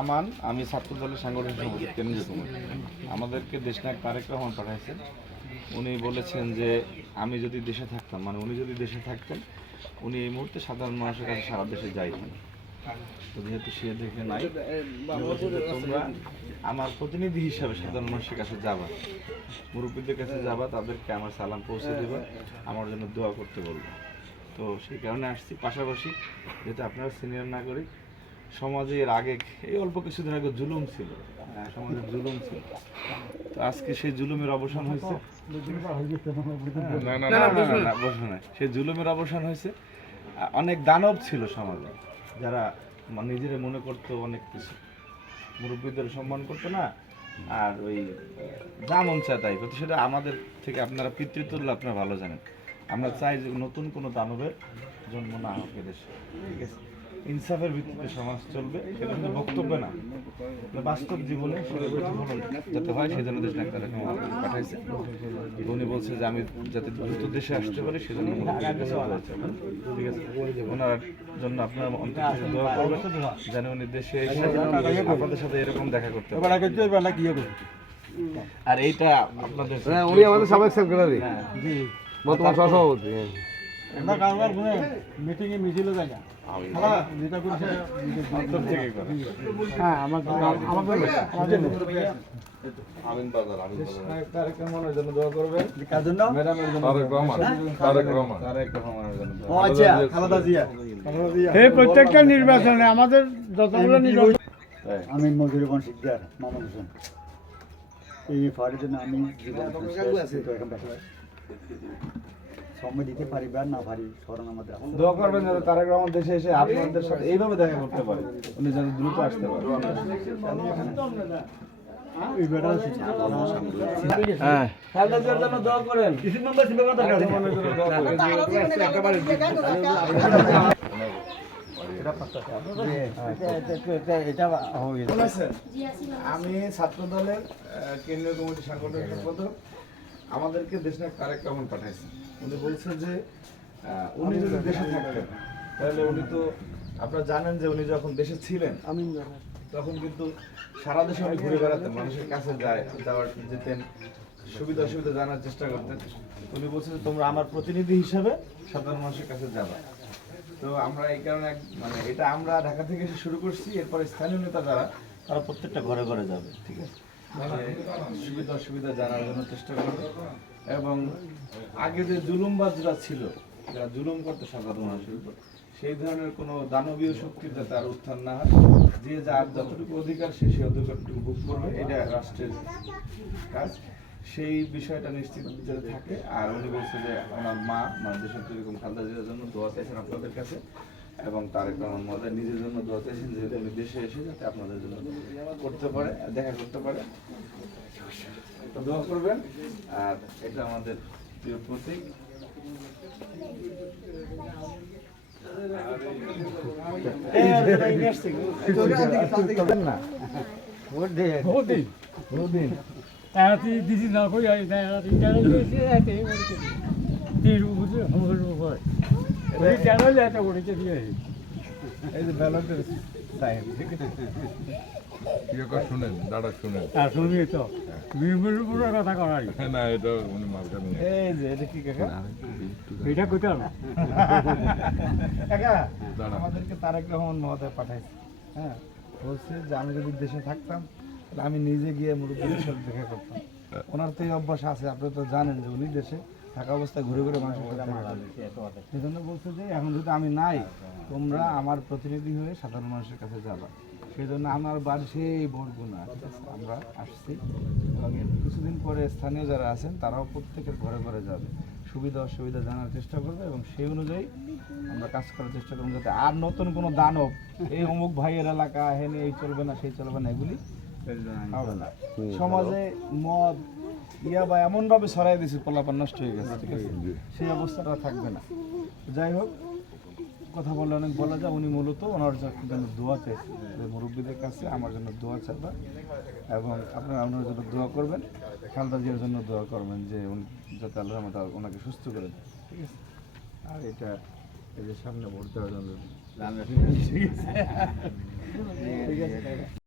আমান, আমি ছাত্র দলের সাংগঠনিক সম্পাদক কেন্দ্রীয় কমিটি আমাদেরকে দেশনায়ক তারেক রহমান পাঠাইছেন উনি বলেছেন যে, আমি যদি দেশে থাকতাম মানে উনি যদি দেশে থাকতেন, উনি এই মুহূর্তে সাধারণ মানুষের কাছে সারা দেশে যাইতেন তো যেহেতু সে দেখে নাই তোমরা আমার প্রতিনিধি হিসাবে সাধারণ মানুষের কাছে যাবা। মুরব্বীদের কাছে যাবা, তাদেরকে আমার সালাম পৌঁছে দেবা, আমার জন্য দোয়া করতে বলব। তো সেই কারণে আসছি। পাশাপাশি, যেহেতু আপনারা সিনিয়র নাগরিক সমাজে এর আগে এই অল্প কিছুদিন আগে জুলুম ছিল। হ্যাঁ, সমাজে জুলুম ছিল। তো আজকে সেই জুলুমের অবসান হয়েছে। হ্যাঁ, না, না, না, না, না, সেই জুলুমের অবসান হয়েছে। অনেক দানব ছিল সমাজে। যারা নিজেরা মনে করতো অনেক কিছু। মুরব্বীদের সম্মান করতো না। আর ওই যা মন চায় তাই। করতো সেটা আমাদের থেকে আপনারা পিতৃতুল্য আপনারা ভালো জানেন। আমরা চাই যে নতুন কোনো দানবের জন্ম না হোক এদেশে ঠিক আছে? ইনসাফের ভিত্তিতে সমাজ চলবে সেটা কিন্তু বক্তব্য না। বাস্তব জীবনে যাতে হয় সেই জন্য দেশ ডাক্তার পাঠাইছে। উনি বলছে যে আমি যাতে দ্রুত দেশে আসতে পারি সেজন্য। ঠিক আছে? ওনার জন্য আপনার অন্তর দোয়া করবেন যেন উনি দেশে এসে আপনাদের সাথে এরকম দেখা করতে। আর এইটা আপনাদের হ্যাঁ উনি আমাদের সাবেক সেক্রেটারি হ্যাঁ। বর্তমান সহসভাপতি। মিটিংয়ে মিছিল যায় না যেটা করছে অন্তর থেকে করে। হ্যাঁ আমার আমাদের আমিন বাজার আমিন বাজার। তারেক রহমানের জন্য দোয়া করবেন কার জন্য? ম্যাডামের জন্য তারেক রহমান তারেক রহমান। তারেক রহমানের জন্য ও আচ্ছা খালেদা জিয়া। এই প্রত্যেকটা নির্বাচনে আমাদের যতগুলো নির্বাচন। আমি মজুরিবন শিকদার মামুন হোসেন। এই ফাড়ির আমি জীবন এখন সময় দিতে পারি বা না পারি স্মরণ আমাদের। দোয়া করবেন যাতে তারেক রহমান দেশে এসে আপনাদের সাথে এইভাবে দেখা করতে পারে উনি যেন দ্রুত আসতে পারে। এই হ্যাঁ। জন্য দোয়া করেন। কিছু হয়ে কেমন আছেন? আমি ছাত্র দলের কেন্দ্রীয় কমিটি সাংগঠনিক সম্পাদক। আমাদেরকে দেশনায়ক তারেক রহমান পাঠাইছেন। উনি বলছে যে উনি যদি দেশে থাকতেন তাহলে উনি তো আপনারা জানেন যে উনি যখন দেশে ছিলেন তখন কিন্তু সারা দেশে উনি ঘুরে বেড়াতেন মানুষের কাছে যায় যাওয়ার যেতেন সুবিধা অসুবিধা জানার চেষ্টা করতেন। উনি বলছেন তোমরা আমার প্রতিনিধি হিসাবে সাধারণ মানুষের কাছে যাবা। তো আমরা এই কারণে মানে এটা আমরা ঢাকা থেকে এসে শুরু করছি এরপরে স্থানীয় নেতা যারা তারা প্রত্যেকটা ঘরে ঘরে যাবে ঠিক আছে? সুবিধা অসুবিধা জানার জন্য চেষ্টা করবে। এবং আগে যে জুলুমবাজরা ছিল যারা জুলুম করতে সাধারণ মানুষের উপর সেই ধরনের কোনো দানবীয় শক্তির যাতে আর উত্থান না হয়, যে যার যতটুকু অধিকার সে সেই অধিকারটুকু ভোগ করবে, এটা রাষ্ট্রের কাজ। সেই বিষয়টা নিশ্চিত যাতে থাকে। আর উনি বলছে যে ওনার মা মানে দেশের যেরকম খালদা জিয়ার জন্য দোয়া চাইছেন আপনাদের কাছে। এবং তারেক রহমান মহোদয় নিজের জন্য দোয়া চাইছেন যে উনি দেশে এসে যাতে আপনাদের জন্য করতে পারে, দেখা করতে পারে। তো দোয়া করবেন। আর এটা আমাদের প্রিয় প্রতীক। দিদি না করি শুনেন দাদা শুনেন। আর শুনি তো। বিমুর উপরে কথা করাই। না এটা উনি মার্কা নিয়ে এই যে এটা কি কাকা? এটা কাকা দাঁড়া। আমাদেরকে তারেক রহমান মহোদয় পাঠাইছে হ্যাঁ? বলছে যে আমি যদি দেশে থাকতাম তাহলে আমি নিজে গিয়ে মুরব্বীদের সাথে দেখা করতাম। ওনার তো এই অভ্যাস আছে আপনি তো জানেন যে উনি দেশে থাকা অবস্থায় ঘুরে ঘুরে মানুষের সাথে দেখা করেন সেই জন্য বলছে যে এখন যদি আমি নাই তোমরা আমার প্রতিনিধি হয়ে সাধারণ মানুষের কাছে যাবা। সেই জন্য আমার বাড়ি সেই বরগুনা ঠিক আছে? আমরা আসছি এবং এর কিছুদিন পরে স্থানীয় যারা আছেন তারাও প্রত্যেকের ঘরে ঘরে যাবে। সুবিধা অসুবিধা জানার চেষ্টা করবে এবং সেই অনুযায়ী আমরা কাজ করার চেষ্টা করব যাতে আর নতুন কোনো দানব এই অমুক ভাইয়ের এলাকা হেনে এই চলবে না সেই চলবে না এগুলি হবে না। সমাজে মদ ইয়া বা এমন ভাবে ছড়াই দিয়েছে পোলাপান নষ্ট হয়ে গেছে ঠিক আছে? সেই অবস্থাটা থাকবে না। যাই হোক কথা বলে অনেক বলা যায় উনি মূলত ওনার জন্য দোয়া চাইছে। মুরব্বীদের কাছে আমার জন্য দোয়া চাইবা এবং আপনারা ওনার জন্য দোয়া করবেন খালদা জিয়ার জন্য দোয়া করবেন যে উনি যাতে আল্লাহ রহমতে ওনাকে সুস্থ করে দেয় ঠিক আছে? আর এটা এই যে সামনে ভোট দেওয়ার জন্য ঠিক আছে।